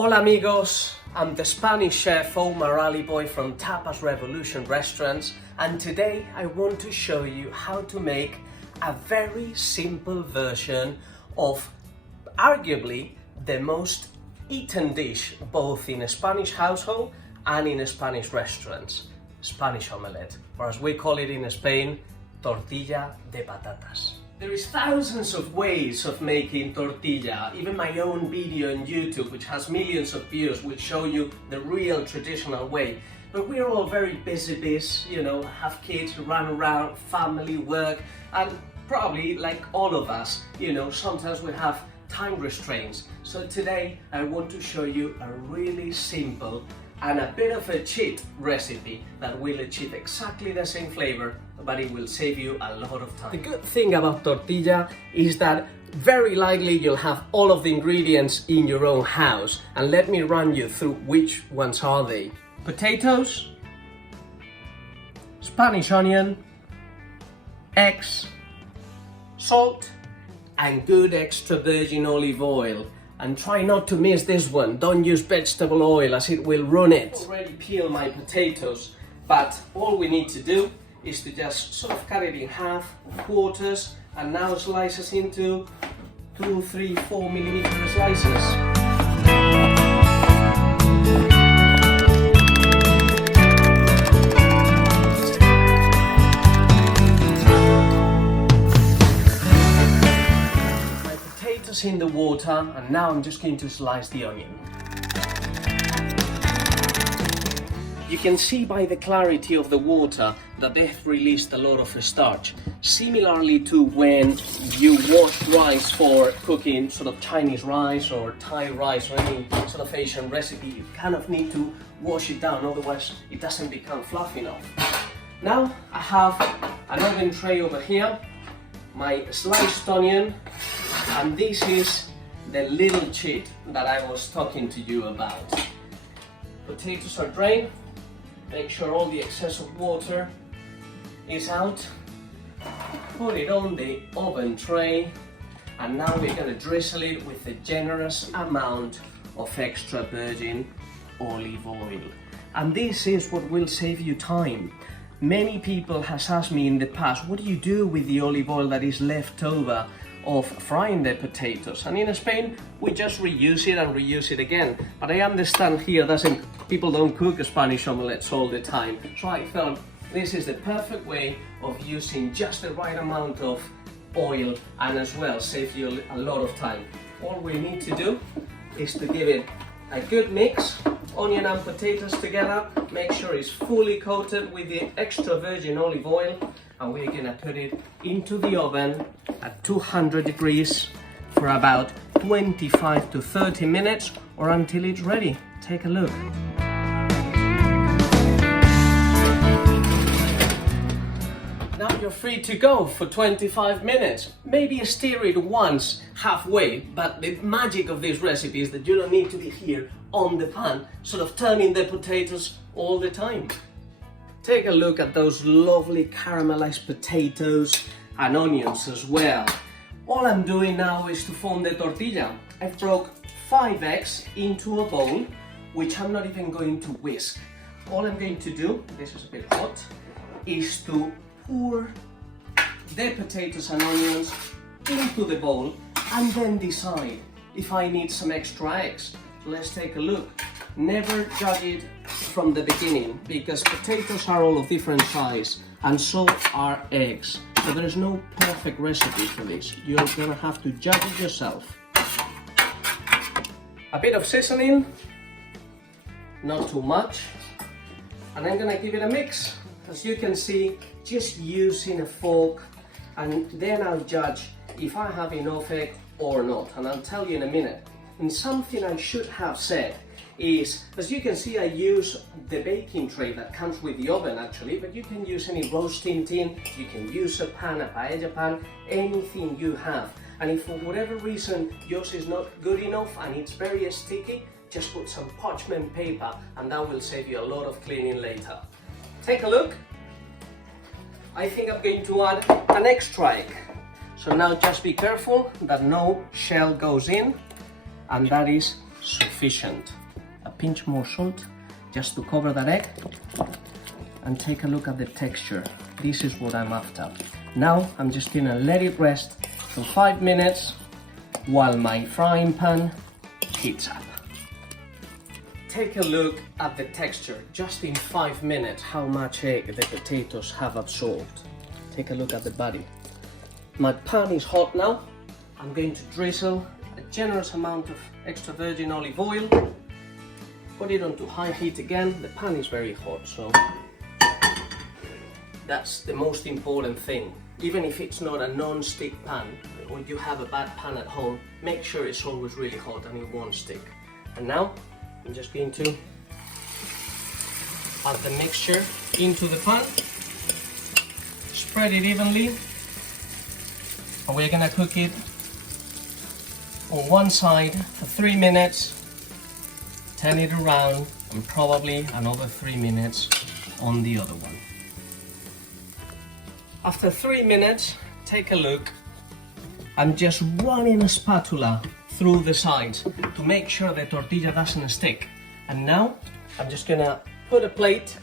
Hola amigos, I'm the Spanish chef Omar Allibhoy from Tapas Revolution Restaurants, and today I want to show you how to make a very simple version of arguably the most eaten dish both in a Spanish household and in a Spanish restaurants, Spanish omelette, or as we call it in Spain, tortilla de patatas. There is thousands of ways of making tortilla. Even my own video on YouTube, which has millions of views, will show you the real traditional way. But we're all very busy bees, have kids, run around, family, work, and probably like all of us, sometimes we have time restraints. So today I want to show you a really simple and a bit of a cheat recipe that will achieve exactly the same flavor, but it will save you a lot of time. The good thing about tortilla is that very likely you'll have all of the ingredients in your own house, and let me run you through which ones are they. Potatoes, Spanish onion, eggs, salt, and good extra virgin olive oil. And try not to miss this one. Don't use vegetable oil as it will ruin it. I already peeled my potatoes, but all we need to do is to just sort of cut it in half, quarters, and now slices into 2, 3, 4 millimeter slices. In the water, and now I'm just going to slice the onion. You can see by the clarity of the water that they've released a lot of starch. Similarly to when you wash rice for cooking sort of Chinese rice or Thai rice or any sort of Asian recipe, you kind of need to wash it down, otherwise it doesn't become fluffy enough. Now I have an oven tray over here, my sliced onion, and this is the little cheat that I was talking to you about. Potatoes are drained. Make sure all the excess of water is out. Put it on the oven tray, and now we're going to drizzle it with a generous amount of extra virgin olive oil. And this is what will save you time. Many people has asked me in the past, what do you do with the olive oil that is left over of frying the potatoes? And in Spain we just reuse it and reuse it again, but I understand here people don't cook Spanish omelettes all the time, so I thought this is the perfect way of using just the right amount of oil and as well save you a lot of time. All we need to do is to give it a good mix, onion and potatoes together, make sure it's fully coated with the extra virgin olive oil, and we're gonna put it into the oven at 200 degrees for about 25 to 30 minutes or until it's ready. Take a look. Now you're free to go for 25 minutes. Maybe stir it once halfway, but the magic of this recipe is that you don't need to be here on the pan, sort of turning the potatoes all the time. Take a look at those lovely caramelized potatoes and onions as well. All I'm doing now is to form the tortilla. I broke 5 eggs into a bowl, which I'm not even going to whisk. All I'm going to do, this is a bit hot, is to pour the potatoes and onions into the bowl and then decide if I need some extra eggs. So let's take a look. Never judge it from the beginning, because potatoes are all of different size and so are eggs. So there is no perfect recipe for this. You're gonna have to judge it yourself. A bit of seasoning, not too much, and I'm gonna give it a mix. As you can see, just using a fork, and then I'll judge if I have enough egg or not, and I'll tell you in a minute. And something I should have said is, as you can see, I use the baking tray that comes with the oven actually, but you can use any roasting tin, you can use a pan, a paella pan, anything you have. And if for whatever reason yours is not good enough and it's very sticky, just put some parchment paper and that will save you a lot of cleaning later. Take a look. I think I'm going to add an extra egg. So now just be careful that no shell goes in, and that is sufficient. A pinch more salt just to cover that egg, and take a look at the texture. This is what I'm after. Now I'm just gonna let it rest for 5 minutes while my frying pan heats up. Take a look at the texture, just in 5 minutes, how much egg the potatoes have absorbed. Take a look at the body. My pan is hot now. I'm going to drizzle a generous amount of extra virgin olive oil. Put it onto high heat again. The pan is very hot, so that's the most important thing. Even if it's not a non-stick pan, or you have a bad pan at home, make sure it's always really hot and it won't stick. And now I'm just going to add the mixture into the pan, spread it evenly, and we're gonna cook it on one side for 3 minutes, turn it around, and probably another 3 minutes on the other one. After 3 minutes, take a look. I'm just running a spatula through the sides to make sure the tortilla doesn't stick. And now I'm just gonna put a plate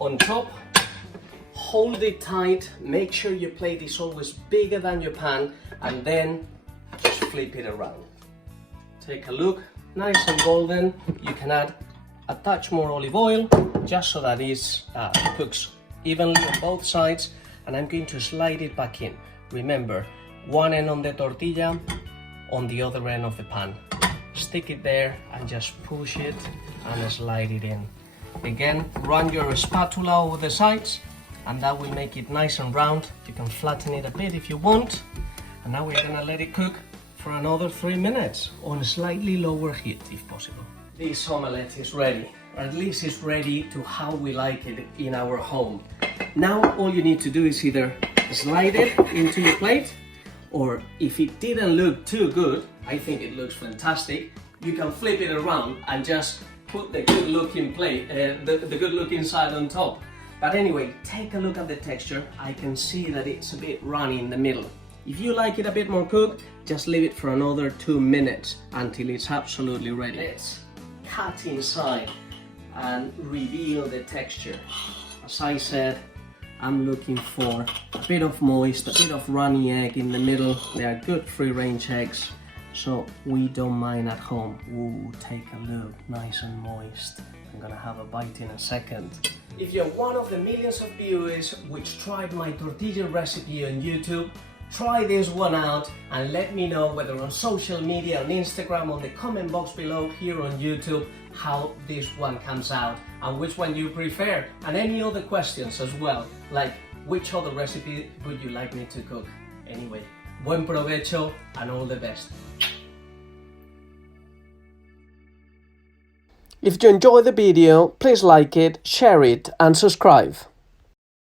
on top, hold it tight, make sure your plate is always bigger than your pan, and then just flip it around. Take a look, nice and golden. You can add a touch more olive oil just so that it cooks evenly on both sides, and I'm going to slide it back in. Remember, one end on the tortilla, on the other end of the pan. Stick it there and just push it and slide it in. Again, run your spatula over the sides and that will make it nice and round. You can flatten it a bit if you want. And now we're gonna let it cook for another 3 minutes on a slightly lower heat if possible. This omelette is ready, or at least it's ready to how we like it in our home. Now all you need to do is either slide it into your plate, or if it didn't look too good, I think it looks fantastic, you can flip it around and just put the good looking plate, the good looking side on top. But anyway, take a look at the texture. I can see that it's a bit runny in the middle. If you like it a bit more cooked, just leave it for another 2 minutes until it's absolutely ready. Let's cut inside and reveal the texture. As I said, I'm looking for a bit of moist, a bit of runny egg in the middle. They are good free-range eggs, so we don't mind at home. Ooh, take a look, nice and moist. I'm gonna have a bite in a second. If you're one of the millions of viewers which tried my tortilla recipe on YouTube, try this one out and let me know, whether on social media, on Instagram, on the comment box below here on YouTube, how this one comes out and which one you prefer, and any other questions as well, like which other recipe would you like me to cook. Anyway, buen provecho and all the best. If you enjoyed the video, please like it, share it and subscribe.